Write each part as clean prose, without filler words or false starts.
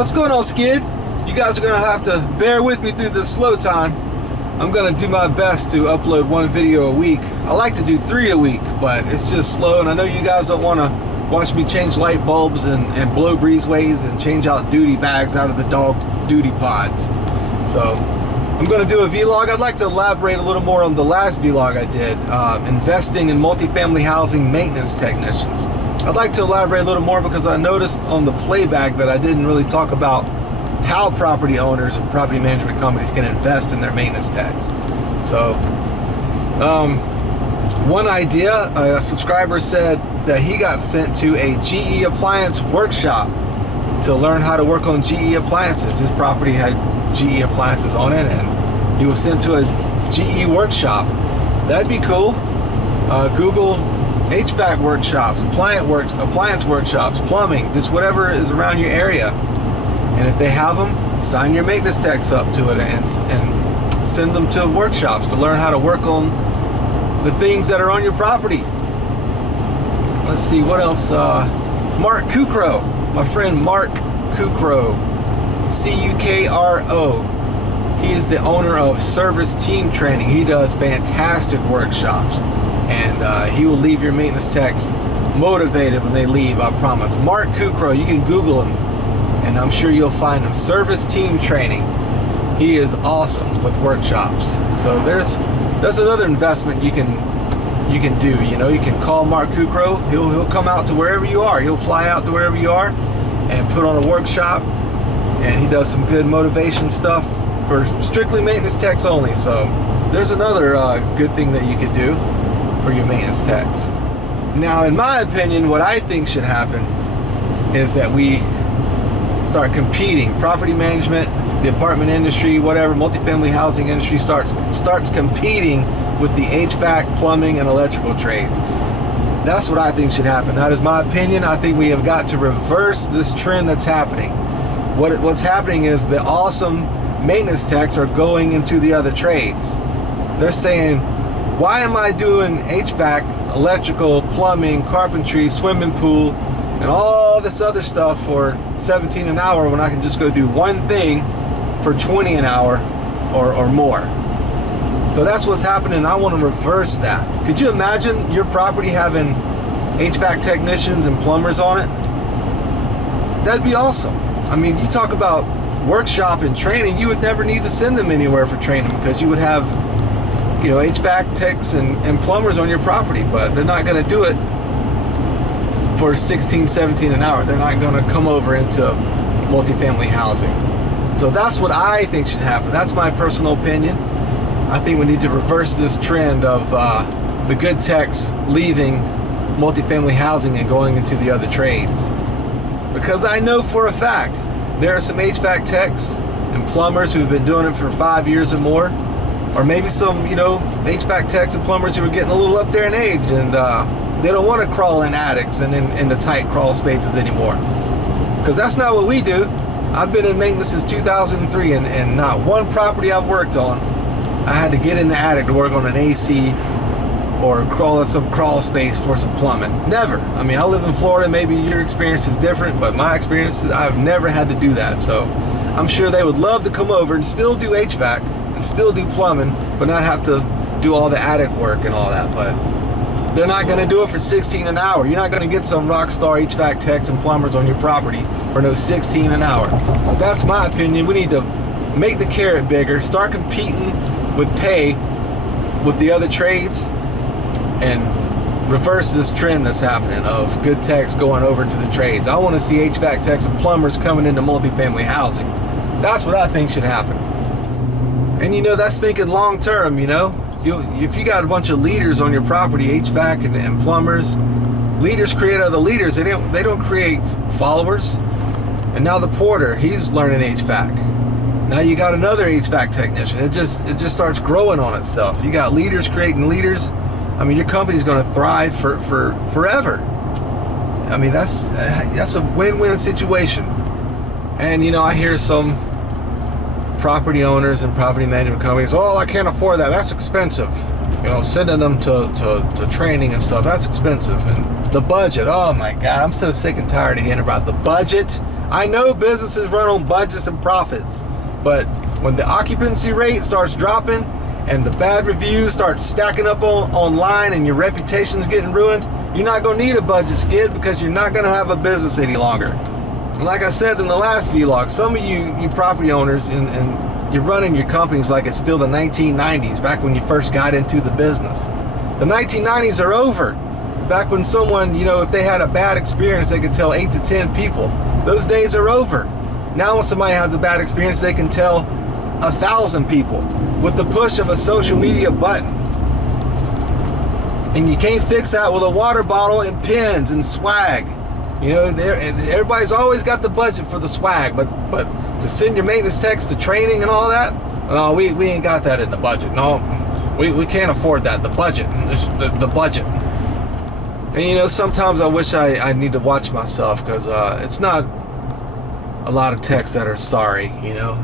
What's going on, Skid? You guys are gonna have to bear with me through this slow time. I'm gonna do my best to upload one video a week. I like to do 3 a week, but it's just slow, and I know you guys don't want to watch me change light bulbs and blow breezeways and change out duty bags out of the dog duty pods. So I'm gonna do a vlog. I'd like to elaborate a little more on the last vlog I did, investing in multifamily housing maintenance technicians. I'd like to elaborate a little more because I noticed on the playback that I didn't really talk about how property owners and property management companies can invest in their maintenance techs. So, one idea, a subscriber said that he got sent to a GE appliance workshop to learn how to work on GE appliances. His property had GE appliances on it, and he was sent to a GE workshop. That'd be cool. Google HVAC workshops, appliance workshops, plumbing, just whatever is around your area. And if they have them, sign your maintenance techs up to it and send them to workshops to learn how to work on the things that are on your property. Let's see, what else? Mark Kukro, my friend Mark Kukro, C-U-K-R-O. He is the owner of Service Team Training. He does fantastic workshops, and he will leave your maintenance techs motivated when they leave, I promise. Mark Kukro, you can Google him, and I'm sure you'll find him. Service Team Training. He is awesome with workshops. So that's another investment you can do. You know, you can call Mark Kukro. He'll come out to wherever you are. He'll fly out to wherever you are and put on a workshop, and he does some good motivation stuff for strictly maintenance techs only. So there's another good thing that you could do for your maintenance techs. Now, in my opinion, what I think should happen is that we start competing. Property management, the apartment industry, whatever, multifamily housing industry starts competing with the HVAC, plumbing, and electrical trades. That's what I think should happen. That is my opinion. I think we have got to reverse this trend that's happening. What's happening is the awesome maintenance techs are going into the other trades. They're saying, why am I doing HVAC, electrical, plumbing, carpentry, swimming pool, and all this other stuff for $17 an hour when I can just go do one thing for $20 an hour or more? So that's what's happening. I want to reverse that. Could you imagine your property having HVAC technicians and plumbers on it? That'd be awesome. I mean, you talk about workshop and training, you would never need to send them anywhere for training because you would have, you know, HVAC techs and plumbers on your property, but they're not going to do it for $16, $17 an hour. They're not going to come over into multifamily housing. So that's what I think should happen. That's my personal opinion. I think we need to reverse this trend of the good techs leaving multifamily housing and going into the other trades. Because I know for a fact there are some HVAC techs and plumbers who've been doing it for 5 years or more, or maybe some, you know, HVAC techs and plumbers who are getting a little up there in age, and they don't want to crawl in attics and in the tight crawl spaces anymore. Because that's not what we do. I've been in maintenance since 2003, and not one property I've worked on, I had to get in the attic to work on an AC or crawl in some crawl space for some plumbing. Never. I mean, I live in Florida. Maybe your experience is different, but my experience is I've never had to do that. So I'm sure they would love to come over and still do HVAC and still do plumbing, but not have to do all the attic work and all that. But they're not going to do it for $16 an hour. You're not going to get some rock star HVAC techs and plumbers on your property for no $16 an hour. So that's my opinion. We need to make the carrot bigger, start competing with pay with the other trades, and reverse this trend that's happening of good techs going over into the trades. I want to see HVAC techs and plumbers coming into multifamily housing. That's what I think should happen. And you know, that's thinking long term. You know, if you got a bunch of leaders on your property, HVAC and plumbers, leaders create other leaders. They don't create followers. And now the porter, he's learning HVAC. Now you got another HVAC technician. It just starts growing on itself. You got leaders creating leaders. I mean, your company's going to thrive for forever. I mean, that's a win-win situation. And you know, I hear some property owners and property management companies, oh, I can't afford that. That's expensive. You know, sending them to training and stuff, that's expensive. And the budget, oh my God, I'm so sick and tired of hearing about the budget. I know businesses run on budgets and profits, but when the occupancy rate starts dropping and the bad reviews start stacking up online and your reputation's getting ruined, you're not going to need a budget skid, because you're not going to have a business any longer. And like I said in the last vlog, some of you property owners, and you're running your companies like it's still the 1990s, back when you first got into the business. The 1990s are over. Back when someone, if they had a bad experience, they could tell 8 to 10 people. Those days are over. Now when somebody has a bad experience, they can tell 1,000 people with the push of a social media button. And you can't fix that with a water bottle and pins and swag. Everybody's always got the budget for the swag, but to send your maintenance techs to training and all that, no, we ain't got that in the budget. No, we can't afford that. The budget, the budget. And sometimes I wish I need to watch myself, because it's not a lot of techs that are sorry.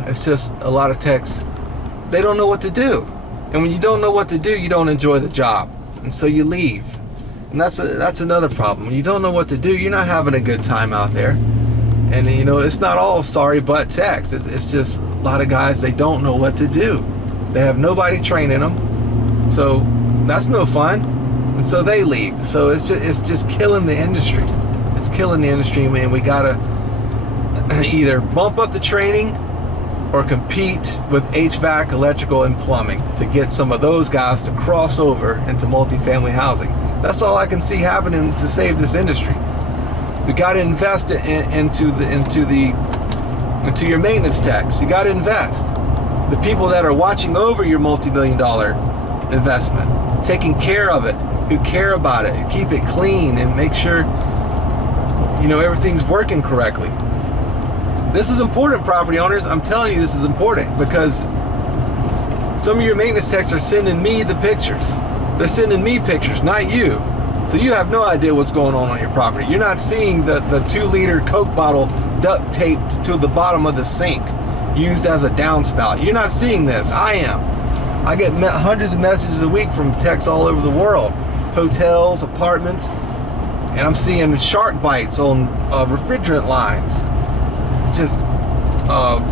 It's just a lot of techs, they don't know what to do. And when you don't know what to do, you don't enjoy the job. And so you leave. And that's another problem. When you don't know what to do, you're not having a good time out there. And it's not all sorry but techs. It's just a lot of guys, they don't know what to do. They have nobody training them. So that's no fun. And so they leave. So it's just killing the industry. It's killing the industry, man. We gotta either bump up the training or compete with HVAC, electrical, and plumbing to get some of those guys to cross over into multifamily housing. That's all I can see happening to save this industry. We got to invest into your maintenance techs. You got to invest. The people that are watching over your multi-million-dollar investment, taking care of it, who care about it, who keep it clean and make sure everything's working correctly. This is important, property owners. I'm telling you, this is important, because some of your maintenance techs are sending me the pictures. They're sending me pictures, not you. So you have no idea what's going on your property. You're not seeing the 2-liter Coke bottle duct taped to the bottom of the sink, used as a downspout. You're not seeing this. I am. I get hundreds of messages a week from techs all over the world, hotels, apartments, and I'm seeing shark bites on refrigerant lines. Just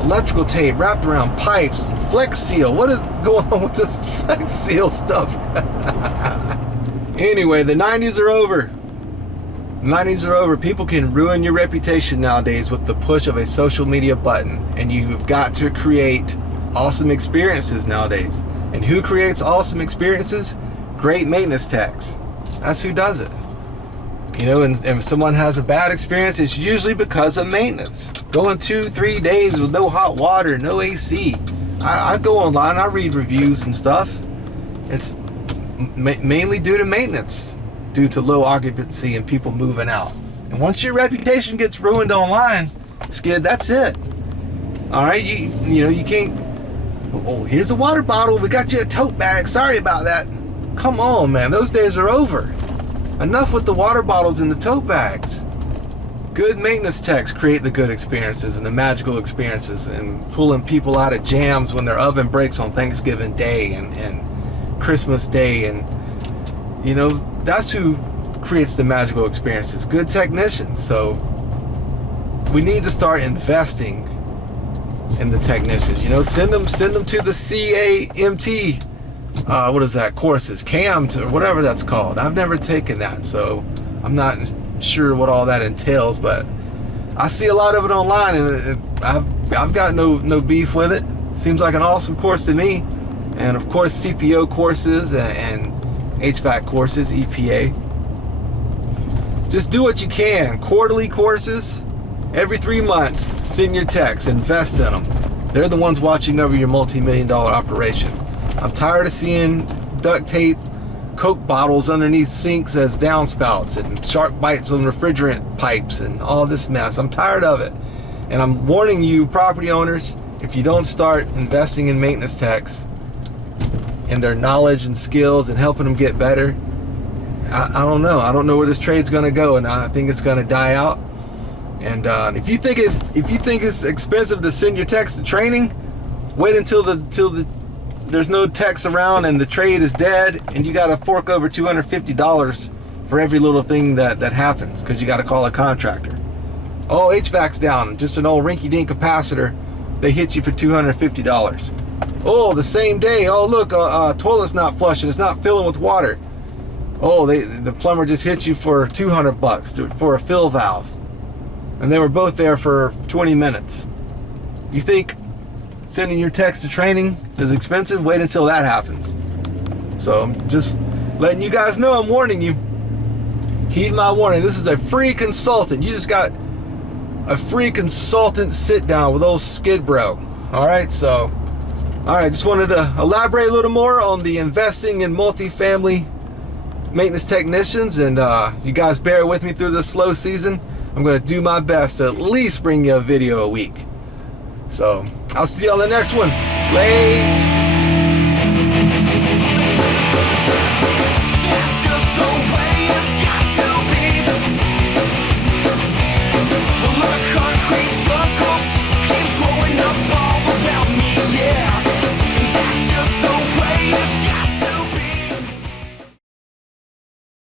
electrical tape wrapped around pipes, Flex Seal. What is going on with this Flex Seal stuff? Anyway, the 90s are over. The 90s are over. People can ruin your reputation nowadays with the push of a social media button, and you've got to create awesome experiences nowadays. And who creates awesome experiences? Great maintenance techs. That's who does it. And if someone has a bad experience, it's usually because of maintenance. Going 2-3 days with no hot water, no AC. I go online, I read reviews and stuff. It's mainly due to maintenance, due to low occupancy and people moving out. And once your reputation gets ruined online, skid, that's it. All right, you can't. Oh, here's a water bottle. We got you a tote bag. Sorry about that. Come on, man. Those days are over. Enough with the water bottles and the tote bags. Good maintenance techs create the good experiences and the magical experiences, and pulling people out of jams when their oven breaks on Thanksgiving Day and Christmas Day. And that's who creates the magical experiences. Good technicians. So we need to start investing in the technicians. Send them to the CAMT. What is that, courses, CAMT, or whatever that's called. I've never taken that, so I'm not sure what all that entails, but I see a lot of it online, and I've got no beef with it. Seems like an awesome course to me. And of course, CPO courses and HVAC courses, EPA. Just do what you can. Quarterly courses, every 3 months. Send your techs, invest in them. They're the ones watching over your multi-million-dollar operation. I'm tired of seeing duct tape, Coke bottles underneath sinks as downspouts, and shark bites on refrigerant pipes and all this mess. I'm tired of it. And I'm warning you, property owners, if you don't start investing in maintenance techs and their knowledge and skills and helping them get better, I don't know. I don't know where this trade's going to go, and I think it's going to die out. And if you think it's expensive to send your techs to training, wait until there's no techs around and the trade is dead, and you got to fork over $250 for every little thing that happens, because you got to call a contractor. Oh, HVAC's down. Just an old rinky-dink capacitor. They hit you for $250. Oh, the same day. Oh, look, toilet's not flushing. It's not filling with water. Oh, the plumber just hit you for $200 for a fill valve. And they were both there for 20 minutes. You think sending your techs to training is expensive? Wait until that happens. So I'm just letting you guys know, I'm warning you. Heed my warning. This is a free consultant. You just got a free consultant sit down with old Skid Bro. Alright, so alright, just wanted to elaborate a little more on the investing in multifamily maintenance technicians, and you guys bear with me through this slow season. I'm going to do my best to at least bring you a video a week. So I'll see you on the next one. Late.